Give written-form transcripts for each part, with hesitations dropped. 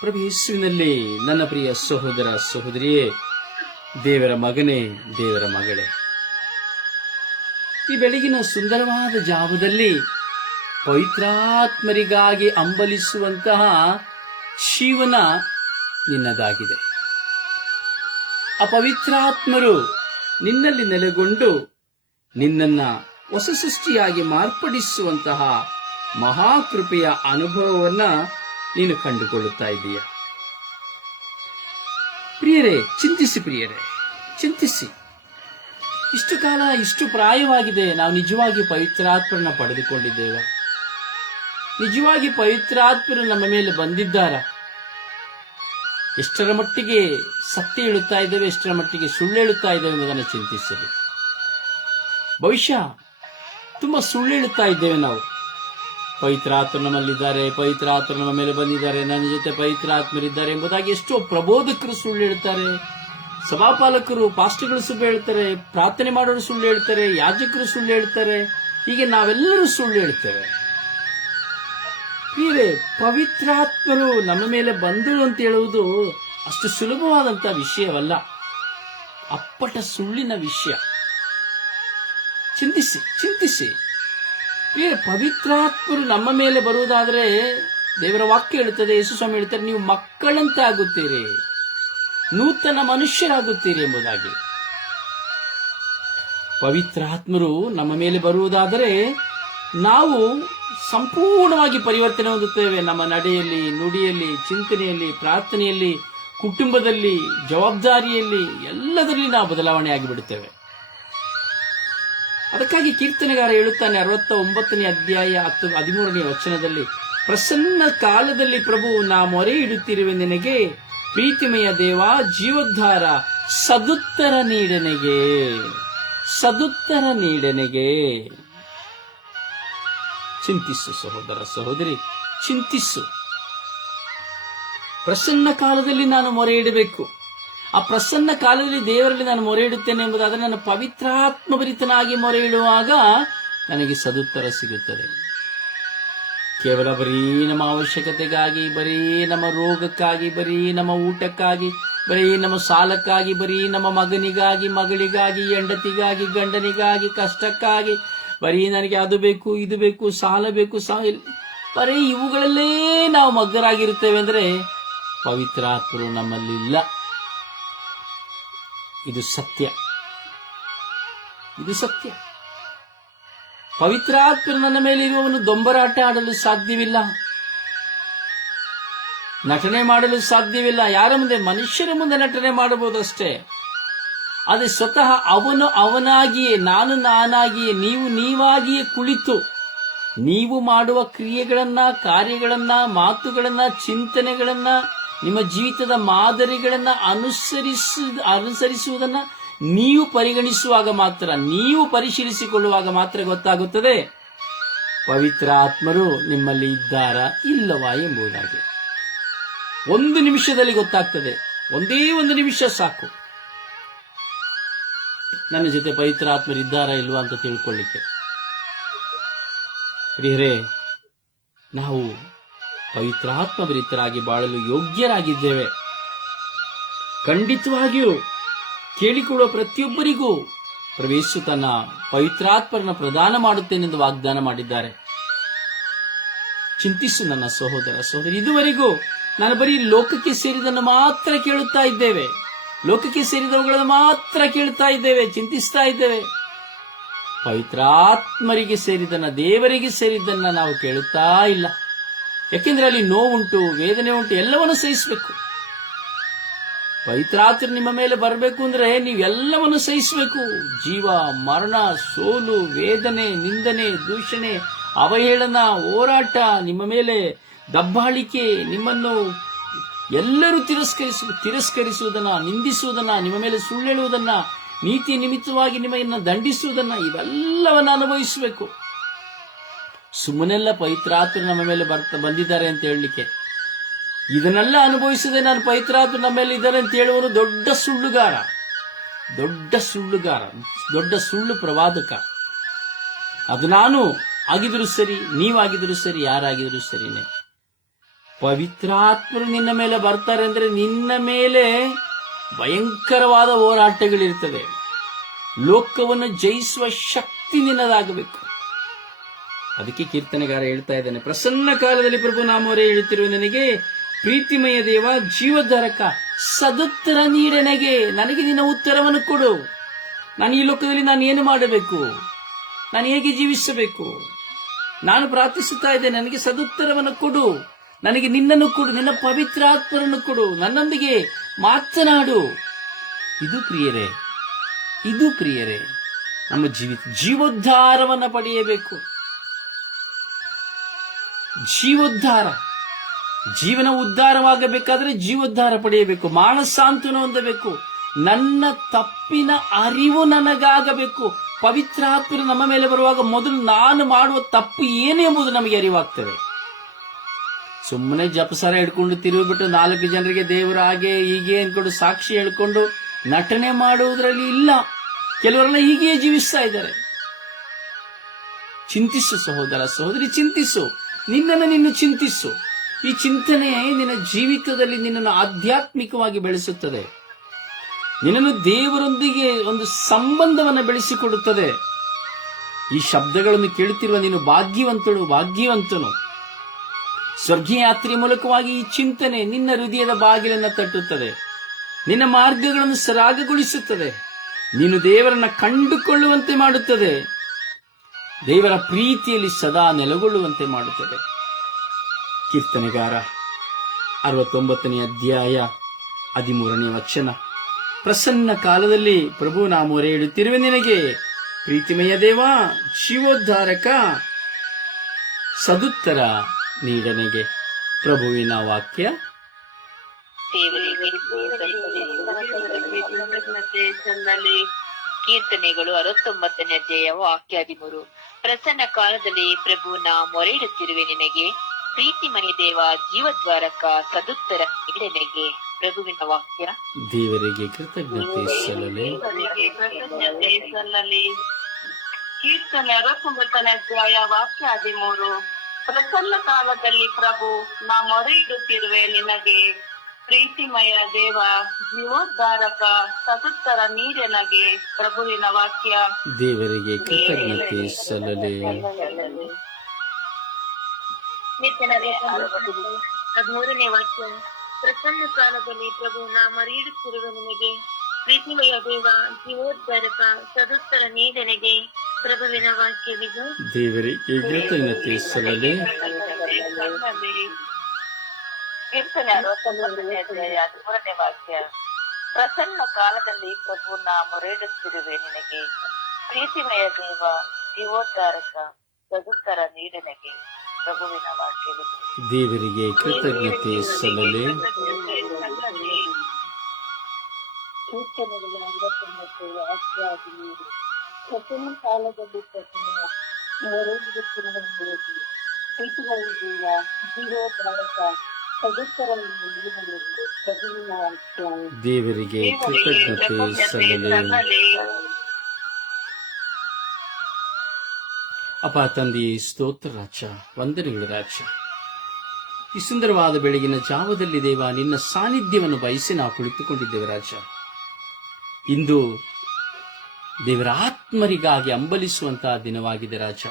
ಪ್ರಭು ಯೇಸುವಿನಲ್ಲಿ ನನ್ನ ಪ್ರಿಯ ಸಹೋದರ ಸಹೋದರಿಯೇ, ದೇವರ ಮಗನೇ, ದೇವರ ಮಗಳೇ, ಈ ಬೆಳಗಿನ ಸುಂದರವಾದ ಜಾವದಲ್ಲಿ ಪವಿತ್ರಾತ್ಮರಿಗಾಗಿ ಅಂಬಲಿಸುವಂತಹ ಜೀವನ ನಿನ್ನದಾಗಿದೆ. ಆ ಪವಿತ್ರಾತ್ಮರು ನಿನ್ನಲ್ಲಿ ನೆಲೆಗೊಂಡು ನಿನ್ನನ್ನ ಹೊಸ ಸೃಷ್ಟಿಯಾಗಿ ಮಾರ್ಪಡಿಸುವಂತಹ ಮಹಾಕೃಪೆಯ ಅನುಭವವನ್ನ ನೀನು ಕಂಡುಕೊಳ್ಳುತ್ತಾ ಇದ್ದೀಯ. ಪ್ರಿಯರೇ, ಚಿಂತಿಸಿ. ಇಷ್ಟು ಕಾಲ, ಇಷ್ಟು ಪ್ರಾಯವಾಗಿದೆ, ನಾವು ನಿಜವಾಗಿ ಪವಿತ್ರಾತ್ಮರನ್ನ ಪಡೆದುಕೊಂಡಿದ್ದೇವೆ? ನಿಜವಾಗಿ ಪವಿತ್ರಾತ್ಮರು ನಮ್ಮ ಮೇಲೆ ಬಂದಿದ್ದಾರ? ಎಷ್ಟರ ಮಟ್ಟಿಗೆ ಸತ್ಯ ಹೇಳುತ್ತಾ ಇದ್ದೇವೆ, ಎಷ್ಟರ ಮಟ್ಟಿಗೆ ಸುಳ್ಳು ಹೇಳುತ್ತಾ ಇದ್ದೇವೆ ಎಂಬುದನ್ನು ಚಿಂತಿಸಲಿ. ಬಹುಶಃ ತುಂಬಾ ಸುಳ್ಳು ಹೇಳುತ್ತಾ ಇದ್ದೇವೆ ನಾವು. ಪವಿತ್ರಾತ್ಮರು ನಮ್ಮಲ್ಲಿದ್ದಾರೆ, ಪವಿತ್ರಾತ್ಮರು ನಮ್ಮ ಮೇಲೆ ಬಂದಿದ್ದಾರೆ, ನನ್ನ ಜೊತೆ ಪವಿತ್ರಾತ್ಮರಿದ್ದಾರೆ ಎಂಬುದಾಗಿ ಎಷ್ಟೋ ಪ್ರಬೋಧಕರು ಸುಳ್ಳು ಹೇಳ್ತಾರೆ, ಸಭಾಪಾಲಕರು, ಪಾಸ್ಟರ್ಗಳು ಸುಳ್ಳು ಹೇಳ್ತಾರೆ, ಪ್ರಾರ್ಥನೆ ಮಾಡೋರು ಸುಳ್ಳು ಹೇಳ್ತಾರೆ, ಯಾಜಕರು ಸುಳ್ಳು ಹೇಳ್ತಾರೆ, ಹೀಗೆ ನಾವೆಲ್ಲರೂ ಸುಳ್ಳು ಹೇಳ್ತೇವೆ. ಪ್ರಿಯರೇ, ಪವಿತ್ರಾತ್ಮರು ನಮ್ಮ ಮೇಲೆ ಬಂದರು ಅಂತ ಹೇಳುವುದು ಅಷ್ಟು ಸುಲಭವಾದಂತಹ ವಿಷಯವಲ್ಲ, ಅಪ್ಪಟ ಸುಳ್ಳಿನ ವಿಷಯ. ಚಿಂತಿಸಿ. ಪವಿತ್ರಾತ್ಮರು ನಮ್ಮ ಮೇಲೆ ಬರುವುದಾದರೆ ದೇವರ ವಾಕ್ಯ ಹೇಳುತ್ತದೆ, ಯೇಸು ಸ್ವಾಮಿ ಹೇಳ್ತಾರೆ, ನೀವು ಮಕ್ಕಳಂತೆ ಆಗುತ್ತೀರಿ, ನೂತನ ಮನುಷ್ಯರಾಗುತ್ತೀರಿ ಎಂಬುದಾಗಿ. ಪವಿತ್ರಾತ್ಮರು ನಮ್ಮ ಮೇಲೆ ಬರುವುದಾದರೆ ನಾವು ಸಂಪೂರ್ಣವಾಗಿ ಪರಿವರ್ತನೆ ಹೊಂದುತ್ತೇವೆ. ನಮ್ಮ ನಡೆಯಲ್ಲಿ, ನುಡಿಯಲ್ಲಿ, ಚಿಂತನೆಯಲ್ಲಿ, ಪ್ರಾರ್ಥನೆಯಲ್ಲಿ, ಕುಟುಂಬದಲ್ಲಿ, ಜವಾಬ್ದಾರಿಯಲ್ಲಿ, ಎಲ್ಲದರಲ್ಲಿ ನಾವು ಬದಲಾವಣೆ ಆಗಿಬಿಡುತ್ತೇವೆ. ಅದಕ್ಕಾಗಿ ಕೀರ್ತನೆಗಾರ ಹೇಳುತ್ತಾನೆ 69ನೇ ಅಧ್ಯಾಯ 13ನೇ ವಚನದಲ್ಲಿ, ಪ್ರಸನ್ನ ಕಾಲದಲ್ಲಿ ಪ್ರಭು ನಾ ಮೊರೆ ಇಡುತ್ತಿರುವೆ ನಿನಗೆ, ಪ್ರೀತಿಮಯ ದೇವ ಜೀವೋದ್ಧಾರ ಸದುತ್ತರ ನೀಡನೆಗೆ. ಚಿಂತಿಸು ಸಹೋದರ ಸಹೋದರಿ, ಚಿಂತಿಸು. ಪ್ರಸನ್ನ ಕಾಲದಲ್ಲಿ ನಾನು ಮೊರೆ ಇಡಬೇಕು. ಆ ಪ್ರಸನ್ನ ಕಾಲದಲ್ಲಿ ದೇವರಲ್ಲಿ ನಾನು ಮೊರೆ ಇಡುತ್ತೇನೆ ಎಂಬುದಾದರೆ ನನ್ನ ಪವಿತ್ರಾತ್ಮಭರಿತನಾಗಿ ಮೊರೆ ಇಡುವಾಗ ನನಗೆ ಸದುತ್ತರ ಸಿಗುತ್ತದೆ. ಕೇವಲ ಬರೀ ನಮ್ಮ ಅವಶ್ಯಕತೆಗಾಗಿ, ಬರೀ ನಮ್ಮ ರೋಗಕ್ಕಾಗಿ, ಬರೀ ನಮ್ಮ ಊಟಕ್ಕಾಗಿ, ಬರೀ ನಮ್ಮ ಸಾಲಕ್ಕಾಗಿ, ಬರೀ ನಮ್ಮ ಮಗನಿಗಾಗಿ, ಮಗಳಿಗಾಗಿ, ಹೆಂಡತಿಗಾಗಿ, ಗಂಡನಿಗಾಗಿ, ಕಷ್ಟಕ್ಕಾಗಿ, ಬರೀ ನನಗೆ ಅದು ಬೇಕು, ಇದು ಬೇಕು, ಸಾಲ ಬೇಕು, ಬರೀ ಇವುಗಳಲ್ಲೇ ನಾವು ಮಗ್ಗರಾಗಿರುತ್ತೇವೆ ಅಂದರೆ ಪವಿತ್ರಾತ್ಮರು ನಮ್ಮಲ್ಲಿಲ್ಲ. ಇದು ಸತ್ಯ. ಪವಿತ್ರಾತ್ಮರು ನನ್ನ ಮೇಲೆ ಇರುವವನು ದೊಂಬರಾಟ ಆಡಲು ಸಾಧ್ಯವಿಲ್ಲ, ನಟನೆ ಮಾಡಲು ಸಾಧ್ಯವಿಲ್ಲ. ಯಾರ ಮುಂದೆ? ಮನುಷ್ಯರ ಮುಂದೆ ನಟನೆ ಮಾಡಬಹುದಷ್ಟೇ. ಆದರೆ ಸ್ವತಃ ಅವನು ಅವನಾಗಿಯೇ, ನಾನು ನಾನಾಗಿಯೇ, ನೀವು ನೀವಾಗಿಯೇ ಕುಳಿತು ನೀವು ಮಾಡುವ ಕ್ರಿಯೆಗಳನ್ನ, ಕಾರ್ಯಗಳನ್ನ, ಮಾತುಗಳನ್ನ, ಚಿಂತನೆಗಳನ್ನ, ನಿಮ್ಮ ಜೀವಿತದ ಮಾದರಿಗಳನ್ನ ಅನುಸರಿಸುವುದನ್ನ ನೀವು ಪರಿಗಣಿಸುವಾಗ ಮಾತ್ರ, ನೀವು ಪರಿಶೀಲಿಸಿಕೊಳ್ಳುವಾಗ ಮಾತ್ರ ಗೊತ್ತಾಗುತ್ತದೆ ಪವಿತ್ರ ಆತ್ಮರು ನಿಮ್ಮಲ್ಲಿ ಇದ್ದಾರಾ ಇಲ್ಲವಾ ಎಂಬುದಾಗಿ. ಒಂದು ನಿಮಿಷದಲ್ಲಿ ಗೊತ್ತಾಗ್ತದೆ. ಒಂದೇ ಒಂದು ನಿಮಿಷ ಸಾಕು ನನ್ನ ಜೊತೆ ಪವಿತ್ರ ಆತ್ಮರಿದ್ದಾರಾ ಇಲ್ವಾ ಅಂತ ತಿಳ್ಕೊಳ್ಳಿಕ್ಕೆ. ಪ್ರಿಯರೇ, ನಾವು ಪವಿತ್ರಾತ್ಮಭರಿತರಾಗಿ ಬಾಳಲು ಯೋಗ್ಯರಾಗಿದ್ದೇವೆ. ಖಂಡಿತವಾಗಿಯೂ ಕೇಳಿಕೊಳ್ಳುವ ಪ್ರತಿಯೊಬ್ಬರಿಗೂ ಪ್ರವೇಶಿಸು ತನ್ನ ಪವಿತ್ರಾತ್ಮರನ್ನು ಪ್ರದಾನ ಮಾಡುತ್ತೇನೆಂದು ವಾಗ್ದಾನ ಮಾಡಿದ್ದಾರೆ. ಚಿಂತಿಸು ನನ್ನ ಸಹೋದರ ಸಹೋದರಿ. ಇದುವರೆಗೂ ನಾನು ಬರೀ ಲೋಕಕ್ಕೆ ಸೇರಿದನ್ನು ಮಾತ್ರ ಕೇಳುತ್ತಾ ಇದ್ದೇವೆ, ಲೋಕಕ್ಕೆ ಸೇರಿದವುಗಳನ್ನು ಮಾತ್ರ ಕೇಳುತ್ತಾ ಇದ್ದೇವೆ, ಚಿಂತಿಸ್ತಾ ಇದ್ದೇವೆ. ಪವಿತ್ರಾತ್ಮರಿಗೆ ಸೇರಿದನ್ನ, ದೇವರಿಗೆ ಸೇರಿದ್ದನ್ನ ನಾವು ಕೇಳುತ್ತಾ ಇಲ್ಲ. ಯಾಕೆಂದ್ರೆ ಅಲ್ಲಿ ನೋವುಂಟು, ವೇದನೆ ಉಂಟು, ಎಲ್ಲವನ್ನು ಸಹಿಸಬೇಕು. ಪವಿತ್ರಾತ್ಮ ನಿಮ್ಮ ಮೇಲೆ ಬರಬೇಕು ಅಂದ್ರೆ ನೀವೆಲ್ಲವನ್ನು ಸಹಿಸಬೇಕು. ಜೀವ, ಮರಣ, ಸೋಲು, ವೇದನೆ, ನಿಂದನೆ, ದೂಷಣೆ, ಅವಹೇಳನ, ಹೋರಾಟ, ನಿಮ್ಮ ಮೇಲೆ ದಬ್ಬಾಳಿಕೆ, ನಿಮ್ಮನ್ನು ಎಲ್ಲರೂ ತಿರಸ್ಕರಿಸುವುದನ್ನ, ನಿಂದಿಸುವುದನ್ನ, ನಿಮ್ಮ ಮೇಲೆ ಸುಳ್ಳು ಹೇಳುವುದನ್ನ, ನೀತಿ ನಿಮಿತ್ತವಾಗಿ ನಿಮ್ಮನ್ನು ದಂಡಿಸುವುದನ್ನ, ಇವೆಲ್ಲವನ್ನು ಅನುಭವಿಸಬೇಕು. ಸುಮ್ಮನೆಲ್ಲ ಪವಿತ್ರಾತ್ಮ ನಮ್ಮ ಮೇಲೆ ಬಂದಿದ್ದಾರೆ ಅಂತ ಹೇಳಲಿಕ್ಕೆ, ಇದನ್ನೆಲ್ಲ ಅನುಭವಿಸದೆ ನಾನು ಪವಿತ್ರಾತ್ಮ ನಮ್ಮ ಮೇಲೆ ಇದ್ದಾರೆ ಅಂತ ಹೇಳುವನು ದೊಡ್ಡ ಸುಳ್ಳುಗಾರ, ದೊಡ್ಡ ಸುಳ್ಳು ಪ್ರವಾದಕ. ಅದು ನಾನು ಆಗಿದ್ರು ಸರಿ, ನೀವಾಗಿದ್ರು ಸರಿ, ಯಾರಾಗಿದ್ರು ಸರಿನೇ. ಪವಿತ್ರಾತ್ಮರು ನಿನ್ನ ಮೇಲೆ ಬರ್ತಾರೆ ಅಂದ್ರೆ ನಿನ್ನ ಮೇಲೆ ಭಯಂಕರವಾದ ಹೋರಾಟಗಳಿರ್ತದೆ. ಲೋಕವನ್ನು ಜಯಿಸುವ ಶಕ್ತಿ ನಿನ್ನದಾಗಬೇಕು. ಅದಕ್ಕೆ ಕೀರ್ತನೆಗಾರ ಹೇಳ್ತಾ ಇದ್ದಾನೆ, ಪ್ರಸನ್ನ ಕಾಲದಲ್ಲಿ ಪ್ರಭು ನಾಮವರೇ ಹೇಳುತ್ತಿರುವ ನನಗೆ ಪ್ರೀತಿಮಯ ದೇವ ಜೀವಧಾರಕ ಸದುತ್ತರ ನೀಡನೆಗೆ. ನನಗೆ ನಿನ್ನ ಉತ್ತರವನ್ನು ಕೊಡು. ನಾನು ಈ ಲೋಕದಲ್ಲಿ ನಾನು ಏನು ಮಾಡಬೇಕು, ನಾನು ಹೇಗೆ ಜೀವಿಸಬೇಕು, ನಾನು ಪ್ರಾರ್ಥಿಸುತ್ತಾ ಇದ್ದೇನೆ. ನನಗೆ ಸದುತ್ತರವನ್ನು ಕೊಡು, ನನಗೆ ನಿನ್ನನ್ನು ಕೊಡು, ನಿನ್ನ ಪವಿತ್ರ ಆತ್ಮರನ್ನು ಕೊಡು, ನನ್ನೊಂದಿಗೆ ಮಾತನಾಡು. ಇದು ಪ್ರಿಯರೇ ನಮ್ಮ ಜೀವೋದ್ಧಾರವನ್ನು ಪಡೆಯಬೇಕು. ಜೀವನ ಉದ್ಧಾರವಾಗಬೇಕಾದ್ರೆ ಜೀವೋದ್ಧಾರ ಪಡೆಯಬೇಕು, ಮಾನಸಾಂತ್ವನ ಹೊಂದಬೇಕು. ನನ್ನ ತಪ್ಪಿನ ಅರಿವು ನನಗಾಗಬೇಕು. ಪವಿತ್ರಾತ್ಮರು ನಮ್ಮ ಮೇಲೆ ಬರುವಾಗ ಮೊದಲು ನಾನು ಮಾಡುವ ತಪ್ಪು ಏನು ಎಂಬುದು ನಮಗೆ ಅರಿವಾಗ್ತದೆ. ಸುಮ್ಮನೆ ಜಪಸರ ಹಿಡ್ಕೊಂಡು ತಿರುಗಿಬಿಟ್ಟು 4 ಜನರಿಗೆ ದೇವರ ಹಾಗೆ ಹೀಗೆ ಅಂದ್ಕೊಂಡು ಸಾಕ್ಷಿ ಹೇಳ್ಕೊಂಡು ನಟನೆ ಮಾಡುವುದರಲ್ಲಿ ಇಲ್ಲ. ಕೆಲವರೆಲ್ಲ ಹೀಗೆಯೇ ಜೀವಿಸ್ತಾ ಇದ್ದಾರೆ. ಚಿಂತಿಸು ಸಹೋದರ ಸಹೋದರಿ, ಚಿಂತಿಸು, ನಿನ್ನನ್ನು ಚಿಂತಿಸು. ಈ ಚಿಂತನೆ ನಿನ್ನ ಜೀವಿತದಲ್ಲಿ ನಿನ್ನನ್ನು ಆಧ್ಯಾತ್ಮಿಕವಾಗಿ ಬೆಳೆಸುತ್ತದೆ. ನಿನ್ನನ್ನು ದೇವರೊಂದಿಗೆ ಒಂದು ಸಂಬಂಧವನ್ನು ಬೆಳೆಸಿಕೊಡುತ್ತದೆ. ಈ ಶಬ್ದಗಳನ್ನು ಕೇಳುತ್ತಿರುವ ನೀನು ಭಾಗ್ಯವಂತನು. ಸ್ವರ್ಗೀಯ ಯಾತ್ರೆಯ ಮೂಲಕವಾಗಿ ಈ ಚಿಂತನೆ ನಿನ್ನ ಹೃದಯದ ಬಾಗಿಲನ್ನು ತಟ್ಟುತ್ತದೆ, ನಿನ್ನ ಮಾರ್ಗಗಳನ್ನು ಸರಾಗಗೊಳಿಸುತ್ತದೆ, ನೀನು ದೇವರನ್ನ ಕಂಡುಕೊಳ್ಳುವಂತೆ ಮಾಡುತ್ತದೆ, ದೇವರ ಪ್ರೀತಿಯಲ್ಲಿ ಸದಾ ನೆಲೆಗೊಳ್ಳುವಂತೆ ಮಾಡುತ್ತದೆ. ಕೀರ್ತನೆಗಾರ 69ನೇ ಅಧ್ಯಾಯ 13ನೇ ವಚನ. ಪ್ರಸನ್ನ ಕಾಲದಲ್ಲಿ ಪ್ರಭು ನಾ ಮೊರೆ ಇಡುತ್ತಿರುವೆ ನಿನಗೆ, ಪ್ರೀತಿಮಯ ದೇವ ಜೀವೋದ್ಧಾರಕ ಸದುತ್ತರ ನೀಡನೆಗೆ. ಪ್ರಭುವಿನ ವಾಕ್ಯ. ಕೀರ್ತನೆಗಳು 69ನೇ ಅಧ್ಯಾಯ ವಾಕ್ಯ 13. ಪ್ರಸನ್ನ ಕಾಲದಲ್ಲಿ ಪ್ರಭು ನಾ ಮೊರೆ ಇಡುತ್ತಿರುವೆ ನಿನಗೆ, ಪ್ರೀತಿಮಯ ದೇವ ಜೀವದ್ವಾರಕ ಸದುತ್ತರ ನೀಡನೆಗೆ. ಪ್ರಭುವಿನ ವಾಕ್ಯ. ದೇವರಿಗೆ ಕೃತಜ್ಞತೆ ಸಲ್ಲಲಿ. ಕೀರ್ತನೆ 69ನೇ ಅಧ್ಯಾಯ ವಾಕ್ಯ 13. ಪ್ರಸನ್ನ ಕಾಲದಲ್ಲಿ ಪ್ರಭು ನಾ ಮೊರೆ ಇಡುತ್ತಿರುವೆ ನಿನಗೆ, ಪ್ರೀತಿಮಯ ದೇವ ಜೀವೋದ್ಧಾರಕ ಸದುತ್ತರ ನೀಡನೆಗೆ. ಪ್ರಭುವಿನ ವಾಕ್ಯ. ದೇವರಿಗೆ ಕೃತಜ್ಞತೆ ಸಲ್ಲಲಿ. ಕೀರ್ತನೆ 13ನೇ ವಾಕ್ಯ. ಪ್ರಸನ್ನ ಕಾಲದಲ್ಲಿ ಪ್ರಭು ನಾ ಮೊರೆ ಇಡುತ್ತಿರುವೆ ನಿನಗೆ, ಪ್ರೀತಿಮಯ ದೇವ ಜೀವೋದ್ಧಾರಕ ಸದುತ್ತರ ನೀಡನೆಗೆ. ಪ್ರಭುವಿನ ವಾಕ್ಯವಿದು. ದೇವರಿಗೆ ಕೃತಜ್ಞತೆ ಸಲ್ಲಲಿ. ಕೀರ್ತನೆ 69ನೇ ಅಧ್ಯಾಯ 13ನೇ ವಾಕ್ಯ. ಪ್ರಸನ್ನ ಕಾಲದಲ್ಲಿ ಪ್ರಭು ನಾ ಮೊರೆ ಇಡುತ್ತಿರುವೆ ನಿನಗೆ, ಪ್ರೀತಿಮಯ ದೇವ ಜೀವೋದ್ಧಾರಕ ಸದುತ್ತರ ನೀಡನೆಗೆ. ಪ್ರಭುವಿನ ವಾಕ್ಯವಿದು. ದೇವರಿಗೆ ಕೃತಜ್ಞತೆ ಸಲ್ಲಲಿ. ಕೀರ್ತನೆಗಳು 69ನೇ ವಾಕ್ಯ 13. ಪ್ರಸನ್ನ ಕಾಲದಲ್ಲಿ ಪ್ರಭು ಮೊರೆ ಇಡುತ್ತಿರುವೆ ನಿನಗೆ, ಪ್ರೀತಿಮಯ ದೇವ ಜೀವೋದ್ಧಾರಕ ಸದುತ್ತರ ನೀಡನೆಗೆ. ಪ್ರಭುವಿನ ವಾಕ್ಯ. ದೇವರಿಗೆ ಕೃತಜ್ಞತೆ ಸಲ್ಲಲಿ. ಅಪ್ಪ ತಂದೆ ಸ್ತೋತ್ರ ರಾಜ, ವಂದನೆಗಳು ರಾಜ. ಈ ಸುಂದರವಾದ ಬೆಳಗಿನ ಜಾವದಲ್ಲಿ ದೇವ ನಿನ್ನ ಸಾನ್ನಿಧ್ಯವನ್ನು ಬಯಸಿ ನಾವು ಕುಳಿತುಕೊಂಡಿದ್ದೇವೆ ರಾಜ. ಇಂದು ದೇವರ ಆತ್ಮರಿಗಾಗಿ ಅಂಬಲಿಸುವಂತಹ ದಿನವಾಗಿದೆ ರಾಜ.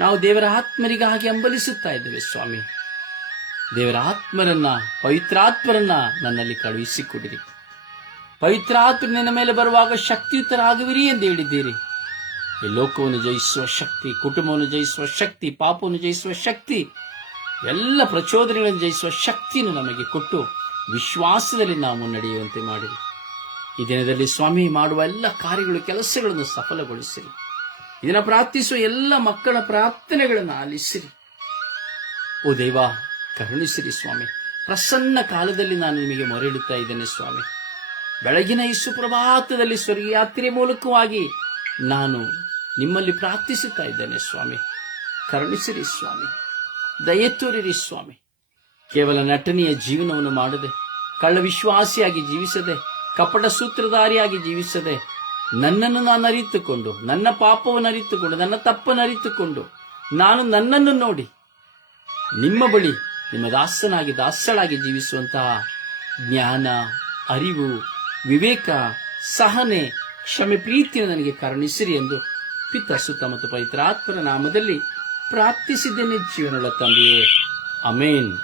ನಾವು ದೇವರ ಆತ್ಮರಿಗಾಗಿ ಅಂಬಲಿಸುತ್ತಾ ಇದ್ದೇವೆ ಸ್ವಾಮಿ. ದೇವರ ಆತ್ಮರನ್ನ, ಪವಿತ್ರಾತ್ಮರನ್ನ ನನ್ನಲ್ಲಿ ಕಳುಹಿಸಿಕೊಡಿರಿ. ಪವಿತ್ರಾತ್ಮ ನಿನ್ನ ಮೇಲೆ ಬರುವಾಗ ಶಕ್ತಿಯುತರಾಗುವಿರಿ ಎಂದು ಹೇಳಿದ್ದೀರಿ. ಈ ಲೋಕವನ್ನು ಜಯಿಸುವ ಶಕ್ತಿ, ಕುಟುಂಬವನ್ನು ಜಯಿಸುವ ಶಕ್ತಿ, ಪಾಪವನ್ನು ಜಯಿಸುವ ಶಕ್ತಿ, ಎಲ್ಲ ಪ್ರಚೋದನೆಗಳನ್ನು ಜಯಿಸುವ ಶಕ್ತಿಯನ್ನು ನಮಗೆ ಕೊಟ್ಟು ವಿಶ್ವಾಸದಲ್ಲಿ ನಾವು ಮುನ್ನಡೆಯುವಂತೆ ಮಾಡಿರಿ. ಈ ದಿನದಲ್ಲಿ ಸ್ವಾಮಿ ಮಾಡುವ ಎಲ್ಲ ಕಾರ್ಯಗಳು, ಕೆಲಸಗಳನ್ನು ಸಫಲಗೊಳಿಸಿರಿ. ಇದನ್ನು ಪ್ರಾರ್ಥಿಸುವ ಎಲ್ಲ ಮಕ್ಕಳ ಪ್ರಾರ್ಥನೆಗಳನ್ನು ಆಲಿಸಿರಿ. ಓ ದೇವ, ಕರುಣಿಸಿರಿ ಸ್ವಾಮಿ. ಪ್ರಸನ್ನ ಕಾಲದಲ್ಲಿ ನಾನು ನಿಮಗೆ ಮೊರೆಯಿಡುತ್ತಾ ಇದ್ದೇನೆ ಸ್ವಾಮಿ. ಬೆಳಗಿನ ಈ ಸುಪ್ರಭಾತದಲ್ಲಿ ಸ್ವರ್ಗೀಯ ಯಾತ್ರೆ ಮೂಲಕವಾಗಿ ನಾನು ನಿಮ್ಮಲ್ಲಿ ಪ್ರಾರ್ಥಿಸುತ್ತಾ ಇದ್ದೇನೆ ಸ್ವಾಮಿ. ಕರುಣಿಸಿರಿ ಸ್ವಾಮಿ, ದಯೆ ತೋರಿರಿ ಸ್ವಾಮಿ. ಕೇವಲ ನಟನೆಯ ಜೀವನವನ್ನು ಮಾಡದೆ, ಕಳ್ಳ ವಿಶ್ವಾಸಿಯಾಗಿ ಜೀವಿಸದೆ, ಕಪಟ ಸೂತ್ರಧಾರಿಯಾಗಿ ಜೀವಿಸದೆ, ನನ್ನನ್ನು ನಾನು ಅರಿತುಕೊಂಡು, ನನ್ನ ಪಾಪವನ್ನು ಅರಿತುಕೊಂಡು, ನನ್ನ ತಪ್ಪನ್ನು ಅರಿತುಕೊಂಡು, ನಾನು ನನ್ನನ್ನು ನೋಡಿ ನಿಮ್ಮ ಬಳಿ ನಿಮ್ಮ ದಾಸನಾಗಿ ದಾಸಳಾಗಿ ಜೀವಿಸುವಂತಹ ಜ್ಞಾನ, ಅರಿವು, ವಿವೇಕ, ಸಹನೆ, ಕ್ಷಮೆ, ಪ್ರೀತಿಯನ್ನು ನನಗೆ ಕರುಣಿಸಿರಿ ಎಂದು ಪಿತ, ಸುತ ಮತ್ತು ಪವಿತ್ರಾತ್ಮರ ನಾಮದಲ್ಲಿ ಪ್ರಾರ್ಥಿಸಿದ್ದೇನೆ ಜೀವನಗಳ ತಂದೆಯೇ. Amen,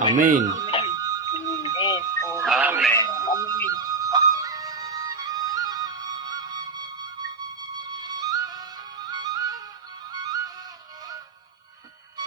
amen. ಆಮೆನ್.